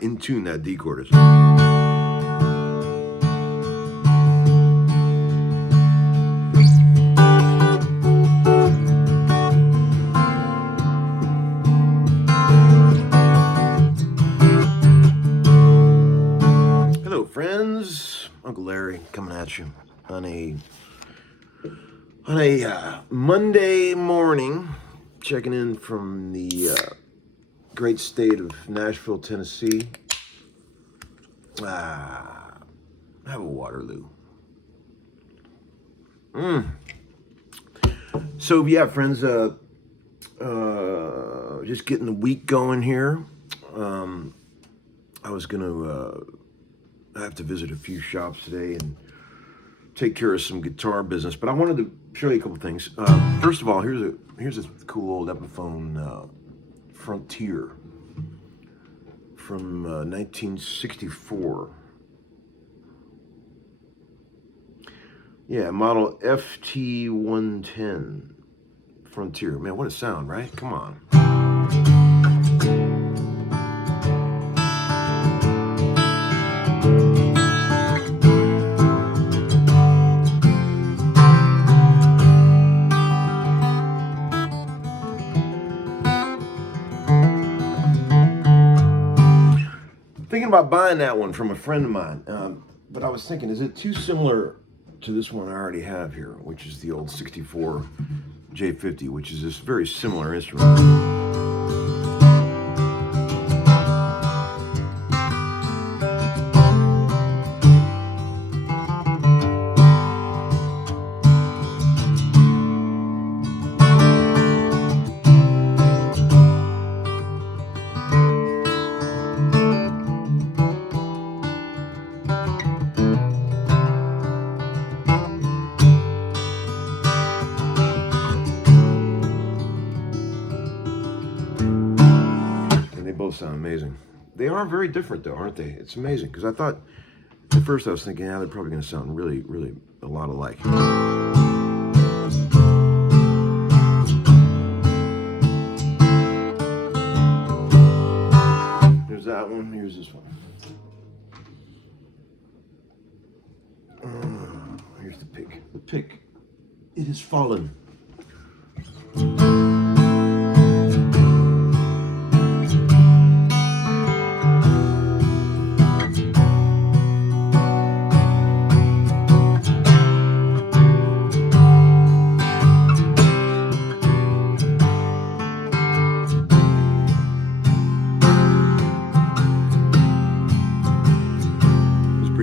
in tune that D chord is. Hello, friends. Uncle Larry coming at you on a Monday morning, checking in from the great state of Nashville, Tennessee. Have a Waterloo. So yeah, friends, just getting the week going here. I was gonna have to visit a few shops today and take care of some guitar business, but I wanted to show you a couple things. First of all, here's a cool old Epiphone Frontier from 1964. Yeah, model FT110 Frontier. Man, what a sound, right? Come on. Thinking about buying that one from a friend of mine, but I was thinking, is it too similar to this one I already have here, which is the old 64 J50, which is this very similar instrument. Both sound amazing. They are very different though, aren't they? It's amazing, because I thought at first I was thinking, yeah, they're probably going to sound really, really a lot alike. There's that one. Here's this one. Here's the pick. The pick. It has fallen.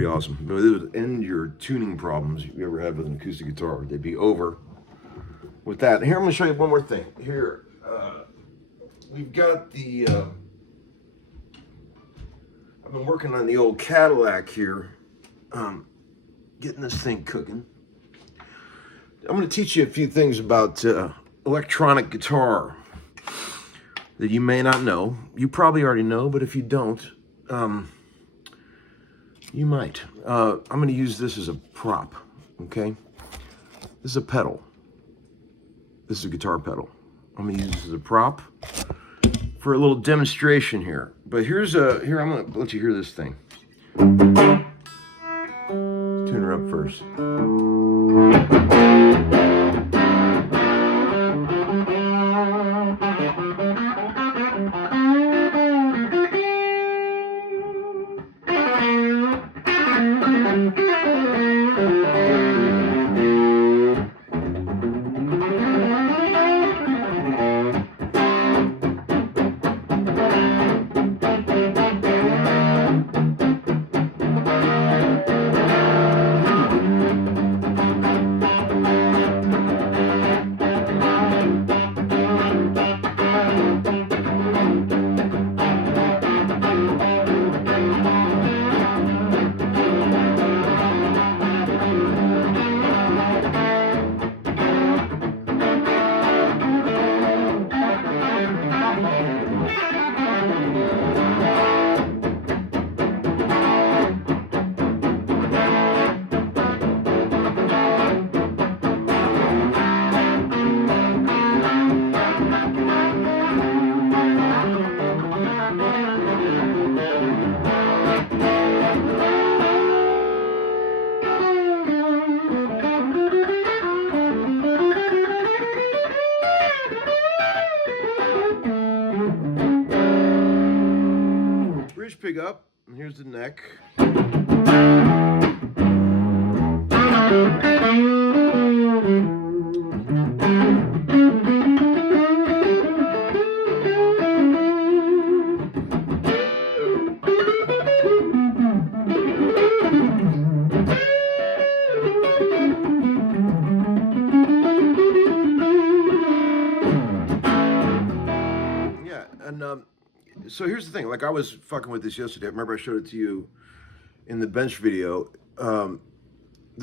Awesome. It would end your tuning problems you ever had with an acoustic guitar. They'd be over with that. Here, I'm going to show you one more thing. Here, we've got the, I've been working on the old Cadillac here, getting this thing cooking. I'm going to teach you a few things about electronic guitar that you may not know. You probably already know, but if you don't, you might. I'm going to use this as a prop, okay? This is a pedal. This is a guitar pedal. I'm going to use this as a prop for a little demonstration here. But here I'm going to let you hear this thing. Tune her up first. pickup, and here's the neck. Yeah, and so here's the thing. Like, I was fucking with this yesterday. Remember I showed it to you in the bench video. The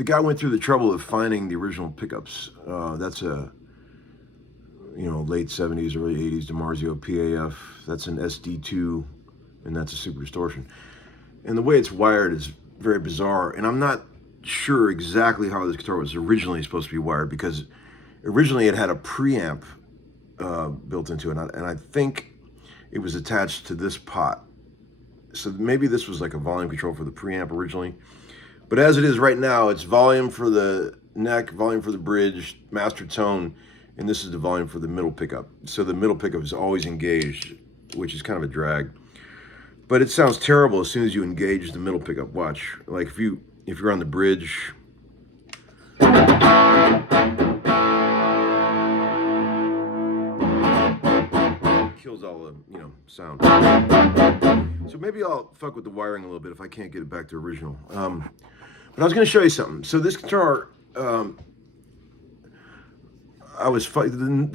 guy went through the trouble of finding the original pickups. That's a, late 70s, early 80s DiMarzio PAF. That's an SD2, and that's a super distortion. And the way it's wired is very bizarre. And I'm not sure exactly how this guitar was originally supposed to be wired, because originally it had a preamp built into it, and I think it was attached to this pot. So maybe this was like a volume control for the preamp originally. But as it is right now, it's volume for the neck, volume for the bridge, master tone, and this is the volume for the middle pickup. So the middle pickup is always engaged, which is kind of a drag. But it sounds terrible as soon as you engage the middle pickup. Watch, like if you're on the bridge, kills all the sound. So maybe I'll fuck with the wiring a little bit if I can't get it back to original. But I was going to show you something. So this guitar, the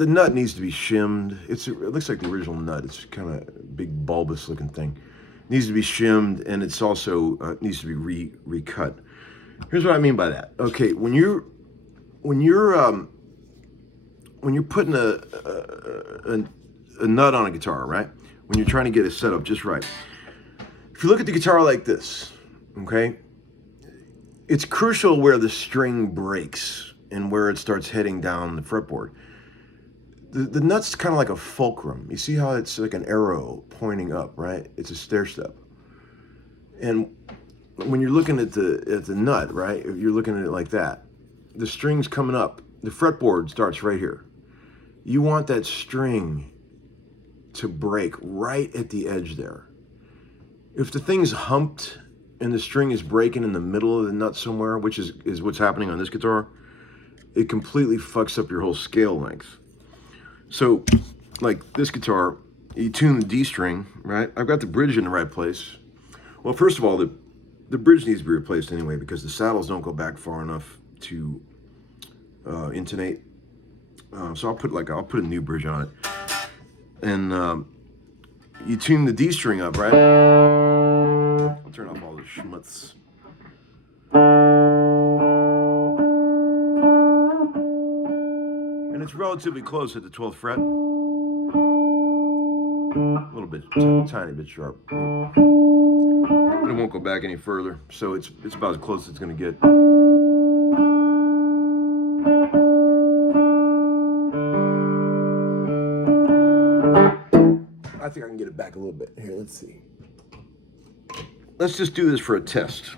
nut needs to be shimmed. It looks like the original nut. It's kind of a big bulbous looking thing. It needs to be shimmed, and it's also needs to be recut. Here's what I mean by that. Okay, when you're putting a nut on a guitar, right? When you're trying to get it set up just right. If you look at the guitar like this, okay, it's crucial where the string breaks and where it starts heading down the fretboard. The nut's kind of like a fulcrum. You see how it's like an arrow pointing up, right? It's a stair step. And when you're looking at the nut, right, you're looking at it like that. The string's coming up. The fretboard starts right here. You want that string to break right at the edge there. If the thing's humped and the string is breaking in the middle of the nut somewhere, which is what's happening on this guitar, it completely fucks up your whole scale length. So, like this guitar, you tune the D string, right? I've got the bridge in the right place. Well, first of all, the bridge needs to be replaced anyway, because the saddles don't go back far enough to intonate. So I'll put a new bridge on it. And you tune the D string up, right? I'll turn off all the schmutz. And it's relatively close at the 12th fret. A little bit, tiny bit sharp. But it won't go back any further. So it's about as close as it's going to get. I think I can get it back a little bit. Here, let's see. Let's just do this for a test.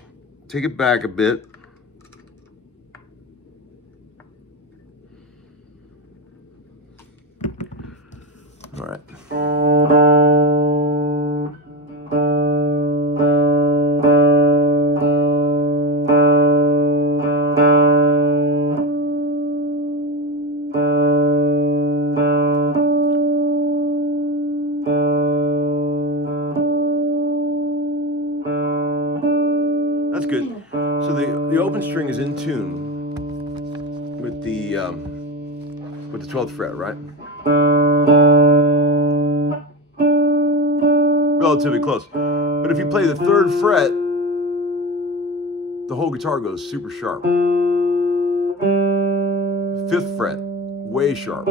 Take it back a bit. All right. That's good. So the open string is in tune with the 12th fret, right? Relatively close. But if you play the 3rd fret, the whole guitar goes super sharp. 5th fret, way sharp.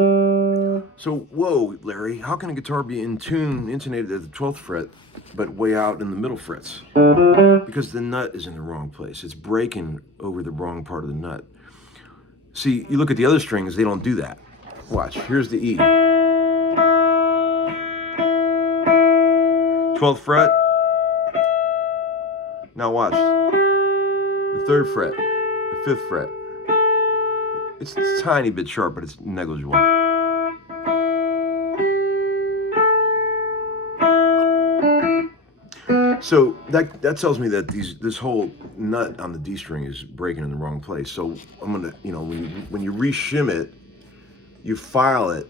So, whoa, Larry, how can a guitar be in tune, intonated at the 12th fret, but way out in the middle frets? Because the nut is in the wrong place. It's breaking over the wrong part of the nut. See, you look at the other strings, they don't do that. Watch, here's the E. 12th fret. Now watch. The 3rd fret, the 5th fret. It's a tiny bit sharp, but it's negligible. So that tells me that this whole nut on the D string is breaking in the wrong place. So I'm gonna, when you re-shim it, you file it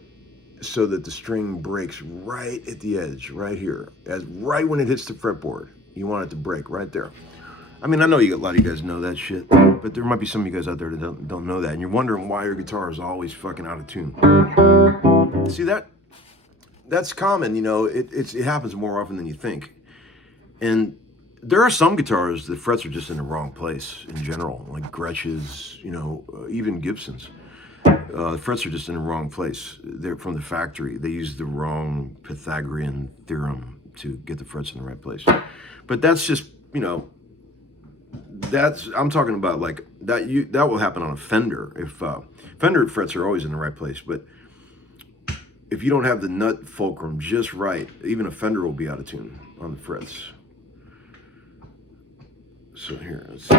so that the string breaks right at the edge, right here, right when it hits the fretboard. You want it to break right there. I mean, I know a lot of you guys know that shit, but there might be some of you guys out there that don't know that, and you're wondering why your guitar is always fucking out of tune. See, that's common, it happens more often than you think. And there are some guitars, the frets are just in the wrong place in general, like Gretsch's, even Gibson's. The frets are just in the wrong place. They're from the factory. They use the wrong Pythagorean theorem to get the frets in the right place. But that's just, I'm talking about like that. That will happen on a Fender. If Fender frets are always in the right place, but if you don't have the nut fulcrum just right, even a Fender will be out of tune on the frets. So here, let's see.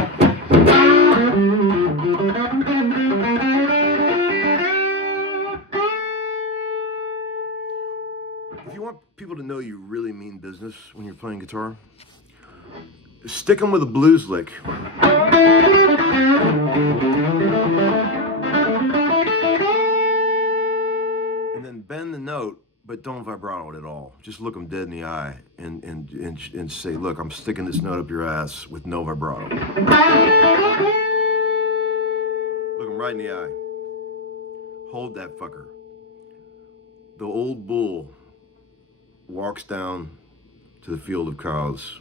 If you want people to know you really mean business when you're playing guitar, stick them with a blues lick. And then bend the note, but don't vibrato it at all. Just look them dead in the eye and say, look, I'm sticking this note up your ass with no vibrato. Look them right in the eye. Hold that fucker. The old bull walks down to the field of cows.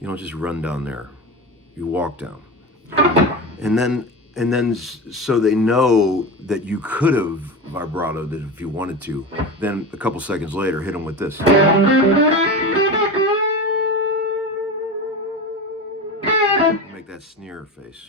You don't just run down there. You walk down. And then so they know that you could have vibratoed it if you wanted to. Then a couple seconds later, hit them with this. Make that sneer face.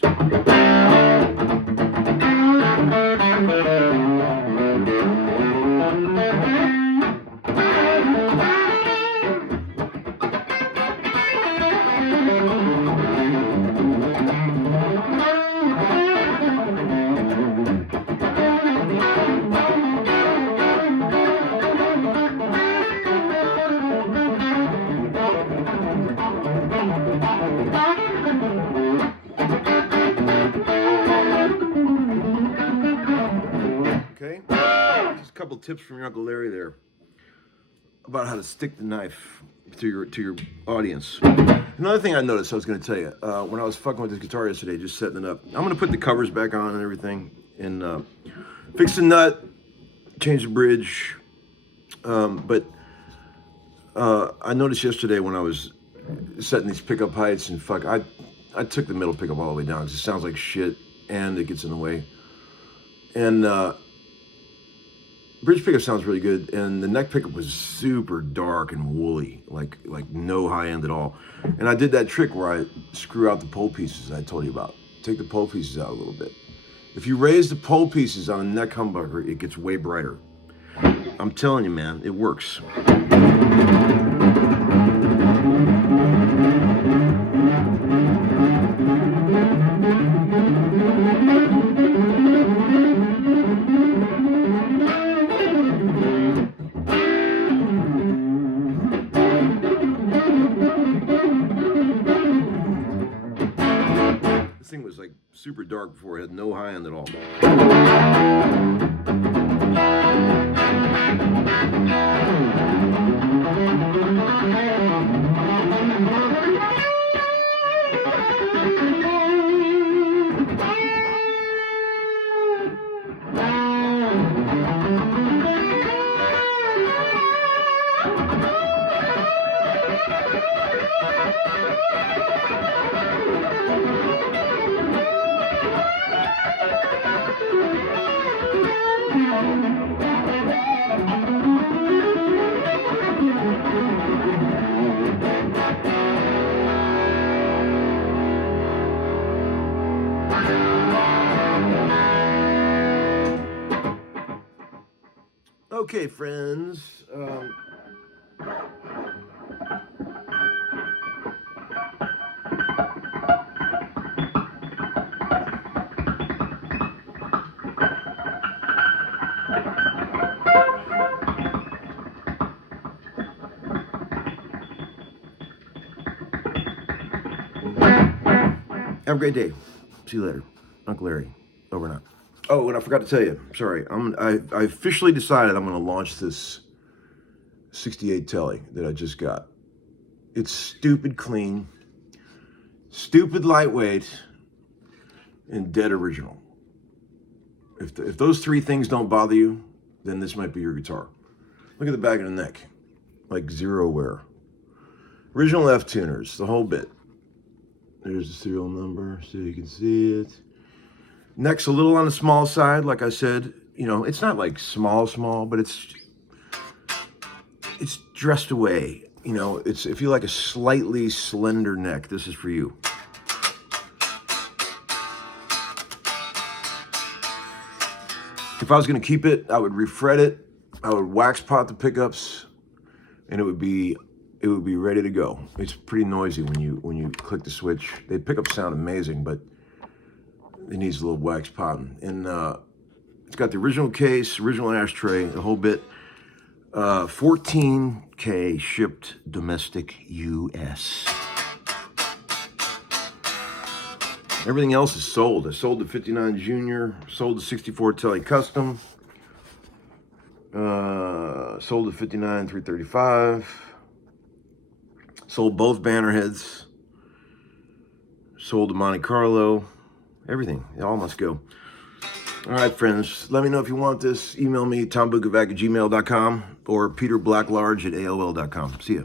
Okay, just a couple tips from your Uncle Larry there about how to stick the knife to your audience. Another thing I noticed I was going to tell you when I was fucking with this guitar yesterday, just setting it up. I'm going to put the covers back on and everything, and fix the nut, change the bridge. But I noticed yesterday when I was setting these pickup heights and I took the middle pickup all the way down because it sounds like shit and it gets in the way. And bridge pickup sounds really good, and the neck pickup was super dark and woolly, like no high end at all. And I did that trick where I screw out the pole pieces I told you about. Take the pole pieces out a little bit. If you raise the pole pieces on a neck humbucker, it gets way brighter. I'm telling you, man, it works. This thing was like super dark before, it had no high end at all. Okay, friends. Have a great day. See you later. Uncle Larry. Over and out. Oh, and I forgot to tell you. Sorry. I officially decided I'm going to launch this 68 telly that I just got. It's stupid clean, stupid lightweight, and dead original. If those three things don't bother you, then this might be your guitar. Look at the back of the neck, like zero wear. Original F tuners, the whole bit. There's the serial number so you can see it. Neck's a little on the small side, like I said. You know, it's not like small, but it's dressed away. You know, if you like a slightly slender neck, this is for you. If I was going to keep it, I would refret it. I would wax pot the pickups, and it would be ready to go. It's pretty noisy when you click the switch. The pickups sound amazing, but it needs a little wax potting. And it's got the original case, original ashtray, the whole bit. 14K shipped domestic US. Everything else is sold. I sold the 59 Junior, sold the 64 Telly Custom, sold the 59 335, sold both banner heads, sold the Monte Carlo, everything. It all must go. All right, friends, let me know if you want this. Email me, tombukovac@gmail.com or peterblacklarge@aol.com. See ya.